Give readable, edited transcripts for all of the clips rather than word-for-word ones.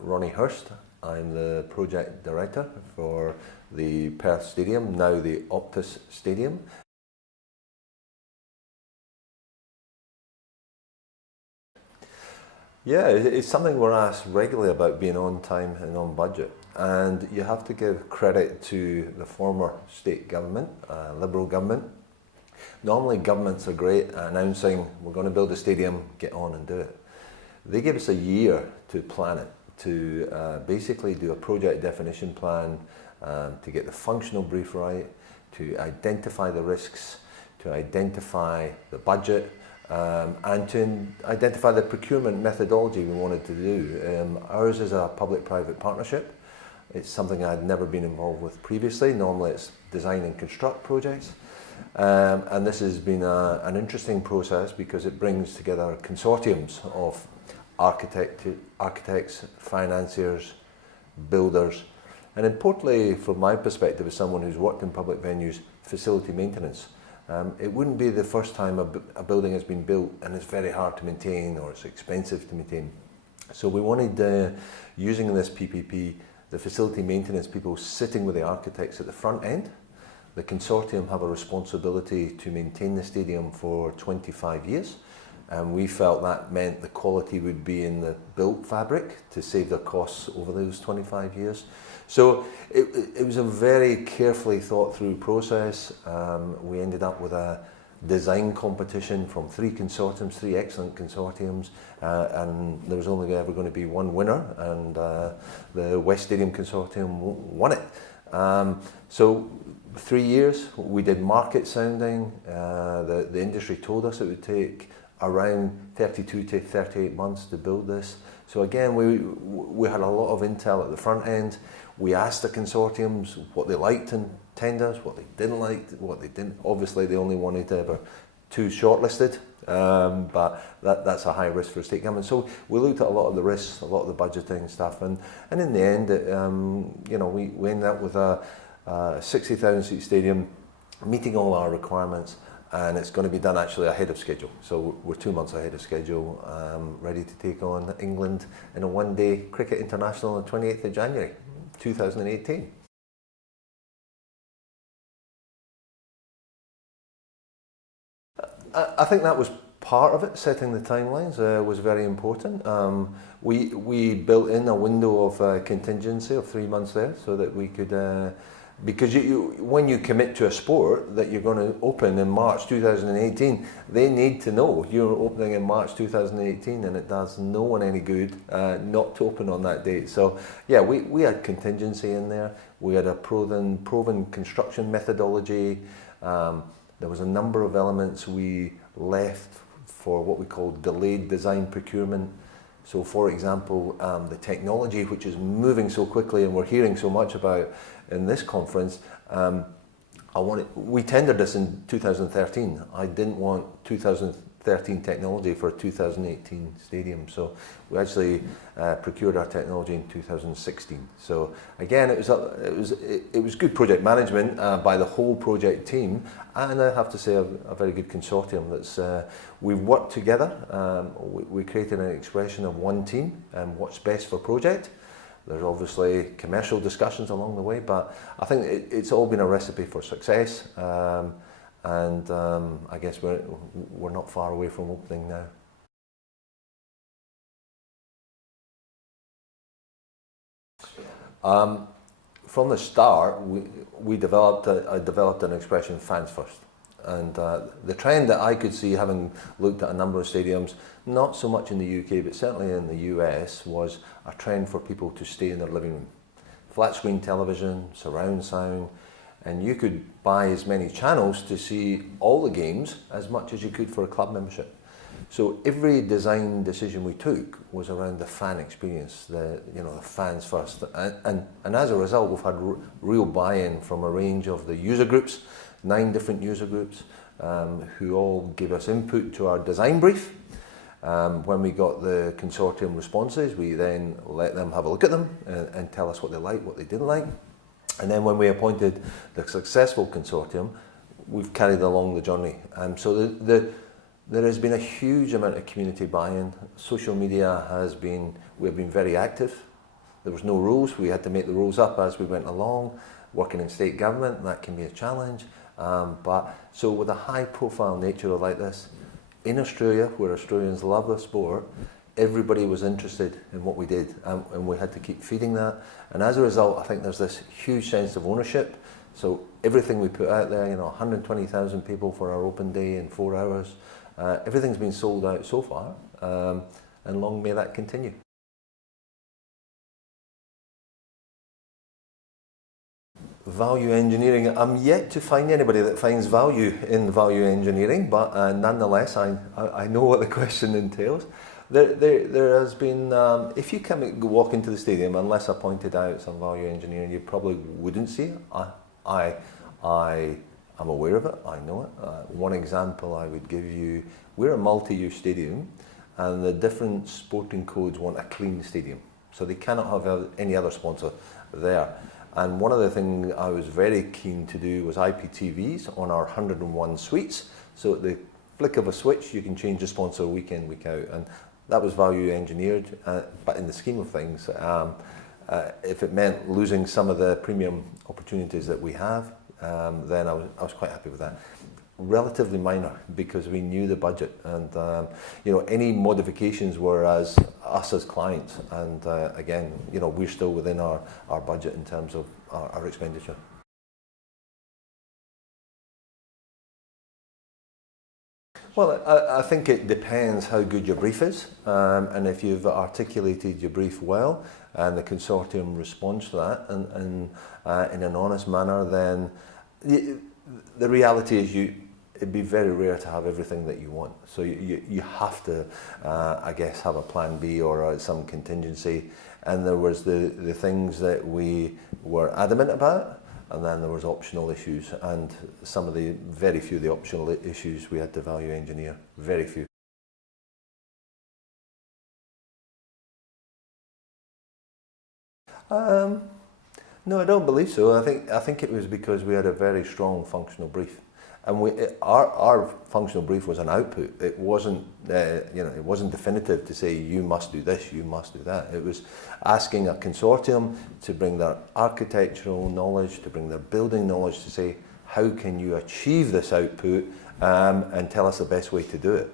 Ronnie Hurst. I'm the project director for the Perth Stadium, now the Optus Stadium. Yeah, it's something we're asked regularly about, being on time and on budget. And you have to give credit to the former state government, Liberal government. Normally governments are great at announcing we're going to build a stadium, get on and do it. They gave us a year to plan it, to basically do a project definition plan, to get the functional brief right, to identify the risks, to identify the budget, and to identify the procurement methodology we wanted to do. Ours is a public-private partnership. It's something I'd never been involved with previously. Normally it's design and construct projects. And this has been an interesting process because it brings together consortiums of architects, financiers, builders, and importantly, from my perspective as someone who's worked in public venues, facility maintenance. It wouldn't be the first time a building has been built and it's very hard to maintain or it's expensive to maintain. So we wanted, using this PPP, the facility maintenance people sitting with the architects at the front end. The consortium have a responsibility to maintain the stadium for 25 years. And we felt that meant the quality would be in the built fabric to save their costs over those 25 years. So it was a very carefully thought through process. We ended up with a design competition from three excellent consortiums, and there was only ever going to be one winner, and the West Stadium Consortium won it. So 3 years, we did market sounding. The industry told us it would take around 32 to 38 months to build this. So again, we had a lot of intel at the front end. We asked the consortiums what they liked in tenders, what they didn't like, what they didn't. Obviously, they only wanted ever 2 shortlisted, but that's a high risk for a state government. So we looked at a lot of the risks, a lot of the budgeting stuff, and in the end, we ended up with a 60,000 seat stadium, meeting all our requirements. And it's going to be done actually ahead of schedule. So we're 2 months ahead of schedule, ready to take on England in a one-day cricket international on the 28th of January, 2018. I think that was part of it. Setting the timelines was very important. We built in a window of contingency of 3 months there so that we could because when you commit to a sport that you're going to open in March 2018, they need to know you're opening in March 2018, and it does no one any good not to open on that date. So yeah, we had contingency in there. We had a proven construction methodology. There was a number of elements we left for what we call delayed design procurement. So for example, the technology, which is moving so quickly and we're hearing so much about in this conference, we tendered this in 2013. I didn't want 2013 technology for a 2018 stadium, so we actually procured our technology in 2016. So again, it was good project management by the whole project team, and I have to say a very good consortium. We've worked together. We created an expression of one team and what's best for project. There's obviously commercial discussions along the way, but I think it's all been a recipe for success, and I guess we're not far away from opening now. From the start, we developed an expression, fans first. And the trend that I could see, having looked at a number of stadiums, not so much in the UK, but certainly in the US, was a trend for people to stay in their living room. Flat screen television, surround sound, and you could buy as many channels to see all the games as much as you could for a club membership. So every design decision we took was around the fan experience, the fans first. And as a result, we've had real buy-in from a range of the user groups, 9 different user groups, who all gave us input to our design brief. When we got the consortium responses, we then let them have a look at them and tell us what they liked, what they didn't like. And then when we appointed the successful consortium, we've carried along the journey. So There has been a huge amount of community buy-in. Social media we've been very active. There was no rules, we had to make the rules up as we went along. Working in state government, that can be a challenge. So with a high profile nature like this, in Australia, where Australians love the sport, everybody was interested in what we did, and we had to keep feeding that. And as a result, I think there's this huge sense of ownership. So everything we put out there, 120,000 people for our open day in 4 hours, everything's been sold out so far, and long may that continue. Value engineering, I'm yet to find anybody that finds value in value engineering, but nonetheless, I know what the question entails. There has been, if you walk into the stadium, unless I pointed out some value engineering, you probably wouldn't see it. I'm aware of it, I know it. One example I would give you, we're a multi-use stadium, and the different sporting codes want a clean stadium. So they cannot have any other sponsor there. And one of the things I was very keen to do was IPTVs on our 101 suites. So at the flick of a switch, you can change the sponsor week in, week out. And that was value engineered, but in the scheme of things, if it meant losing some of the premium opportunities that we have, then I was quite happy with that. Relatively minor, because we knew the budget, and any modifications were us as clients, and again, we're still within our budget in terms of our expenditure. Well, I think it depends how good your brief is, and if you've articulated your brief well, and the consortium responds to that in an honest manner, then the reality is it'd be very rare to have everything that you want. So you have to, I guess, have a plan B or some contingency. And there was the things that we were adamant about, and then there was optional issues, and very few of the optional issues we had to value engineer, very few. No, I don't believe so. I think it was because we had a very strong functional brief. And our functional brief was an output. It wasn't, it wasn't definitive to say you must do this, you must do that. It was asking a consortium to bring their architectural knowledge, to bring their building knowledge, to say how can you achieve this output, and tell us the best way to do it.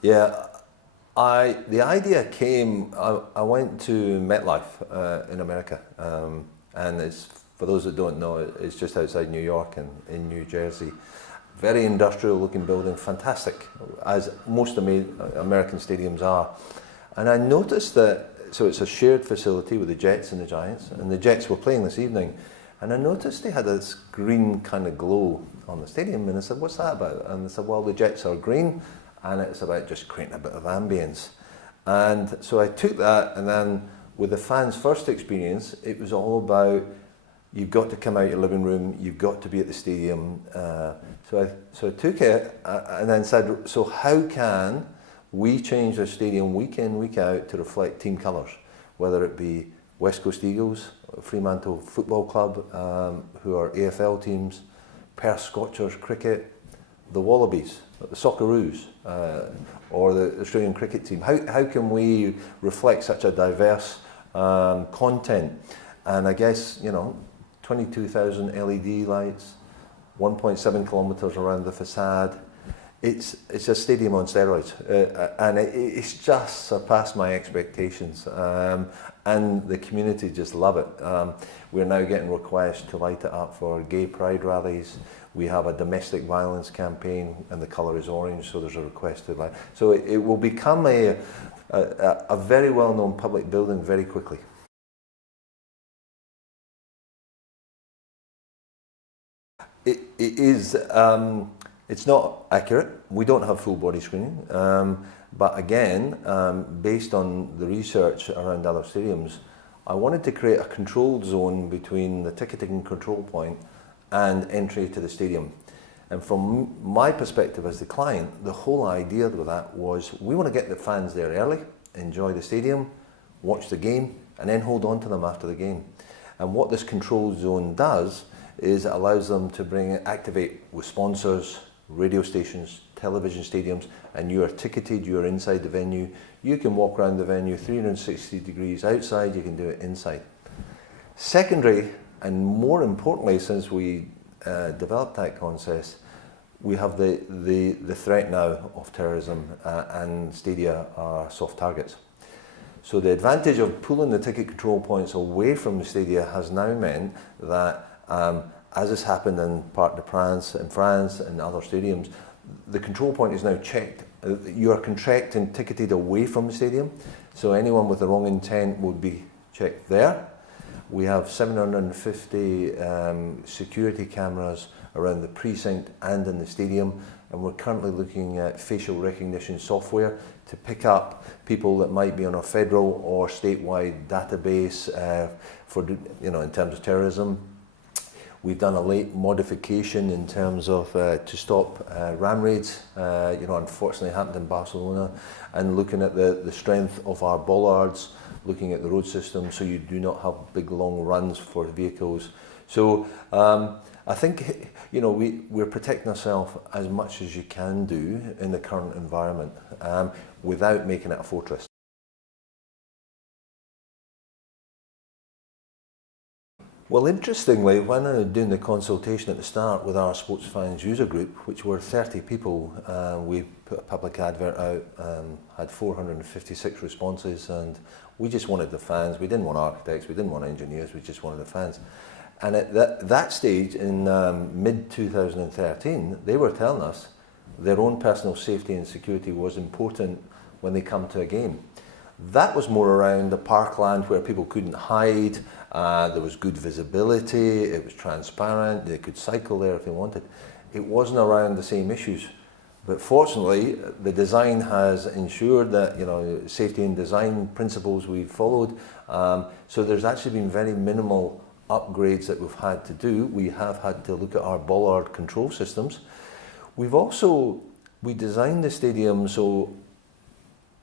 Yeah. The idea came, I went to MetLife in America, and it's, for those that don't know, it's just outside New York and in New Jersey. Very industrial looking building, fantastic, as most American stadiums are. And I noticed that, so it's a shared facility with the Jets and the Giants, and the Jets were playing this evening, and I noticed they had this green kind of glow on the stadium, and I said, what's that about? And they said, well, the Jets are green, and it's about just creating a bit of ambience. And so I took that, and then with the fans' first experience, it was all about, you've got to come out your living room, you've got to be at the stadium. So I took it and then said, so how can we change the stadium week in, week out to reflect team colours? Whether it be West Coast Eagles, Fremantle Football Club, who are AFL teams, Perth Scorchers Cricket, the Wallabies, the Socceroos, or the Australian cricket team. How can we reflect such a diverse content? And I guess, 22,000 LED lights, 1.7 kilometres around the facade. It's a stadium on steroids, and it's just surpassed my expectations. And the community just love it. We're now getting requests to light it up for gay pride rallies. We have a domestic violence campaign, and the colour is orange, so there's a request to light. So it will become a very well-known public building very quickly. It is. It's not accurate. We don't have full body screening, but again, based on the research around other stadiums, I wanted to create a controlled zone between the ticketing control point and entry to the stadium. And from my perspective as the client, the whole idea with that was we want to get the fans there early, enjoy the stadium, watch the game, and then hold on to them after the game. And what this controlled zone does is it allows them to activate with sponsors, radio stations, television stadiums, and you are ticketed, you are inside the venue. You can walk around the venue 360 degrees outside, you can do it inside. Secondary, and more importantly, since we developed that concept, we have the threat now of terrorism, and stadia are soft targets. So the advantage of pulling the ticket control points away from the stadia has now meant that, as has happened in Parc des Princes in France and other stadiums, the control point is now checked. You are contracted and ticketed away from the stadium, so anyone with the wrong intent would be checked there. We have 750 security cameras around the precinct and in the stadium, and we're currently looking at facial recognition software to pick up people that might be on a federal or statewide database in terms of terrorism. We've done a late modification in terms of to stop ram raids. Unfortunately happened in Barcelona, and looking at the strength of our bollards, looking at the road system, so you do not have big long runs for vehicles. So I think we're protecting ourselves as much as you can do in the current environment, without making it a fortress. Well, interestingly, when I was doing the consultation at the start with our sports fans user group, which were 30 people, we put a public advert out, had 456 responses, and we just wanted the fans. We didn't want architects, we didn't want engineers, we just wanted the fans. And at that stage, in mid-2013, they were telling us their own personal safety and security was important when they come to a game. That was more around the parkland where people couldn't hide, there was good visibility, it was transparent, they could cycle there if they wanted. It wasn't around the same issues. But fortunately, the design has ensured that, safety and design principles we've followed. So there's actually been very minimal upgrades that we've had to do. We have had to look at our bollard control systems. We designed the stadium so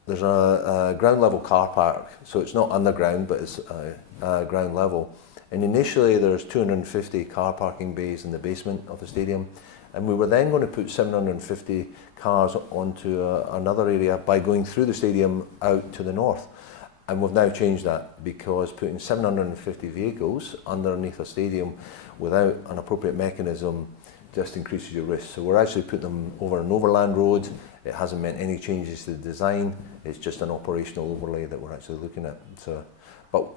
there's a ground level car park, so it's not underground, but it's ground level. And initially there's 250 car parking bays in the basement of the stadium, and we were then going to put 750 cars onto another area by going through the stadium out to the north. And we've now changed that, because putting 750 vehicles underneath a stadium without an appropriate mechanism just increases your risk. So we're actually putting them over an overland road. It hasn't meant any changes to the design. It's just an operational overlay that we're actually looking at. So, but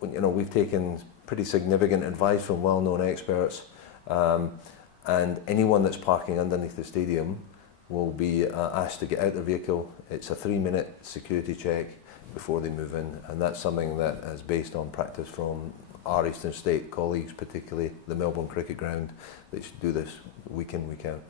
we've taken pretty significant advice from well-known experts, and anyone that's parking underneath the stadium will be asked to get out their vehicle. It's a 3-minute security check before they move in, and that's something that is based on practice from our Eastern State colleagues, particularly the Melbourne Cricket Ground, that do this week in, week out.